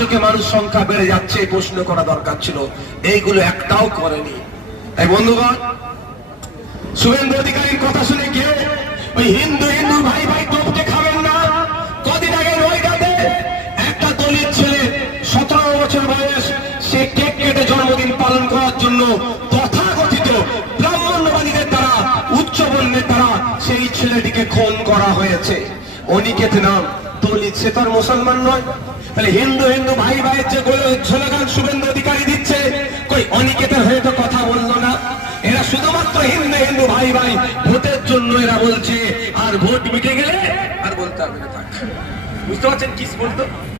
চোখে মানুষ সংখ্যা বেড়ে যাচ্ছে প্রশ্ন করা দরকার ছিল, এইগুলো একটাও করেনি। তাই বন্ধুগণ, শুভেন্দু অধিকারীর কথা শুনে কেউ ওই হিন্দু হিন্দু ভাই ভাই তোপকে খাবেন না। কদিন আগে নয়ডাতে একটা দলিত ছেলে 17 বছর বয়স, সে কেক কেটে জন্মদিন পালন করার জন্য তথাকথিত ব্রাহ্মণ্যবাদীদের দ্বারা, উচ্চ বর্ণের দ্বারা সেই ছেলেটিকে খুন করা হয়েছে। অনিকেত নাম, দলিত, সে তো আর মুসলমান নয়। তাহলে হিন্দু হিন্দু ভাই ভাইয়ের যে স্লোগান শুভেন্দু অধিকারী দিচ্ছে, কই অনিকেতের হয়ে তো কথা বললো না। এরা শুধুমাত্র হিন্দু হিন্দু ভাই ভাই ভোটের জন্য এরা বলছে, আর ভোট মিটে গেলে আর বলতে হবে না। বুঝতে পারছেন কি বলতো?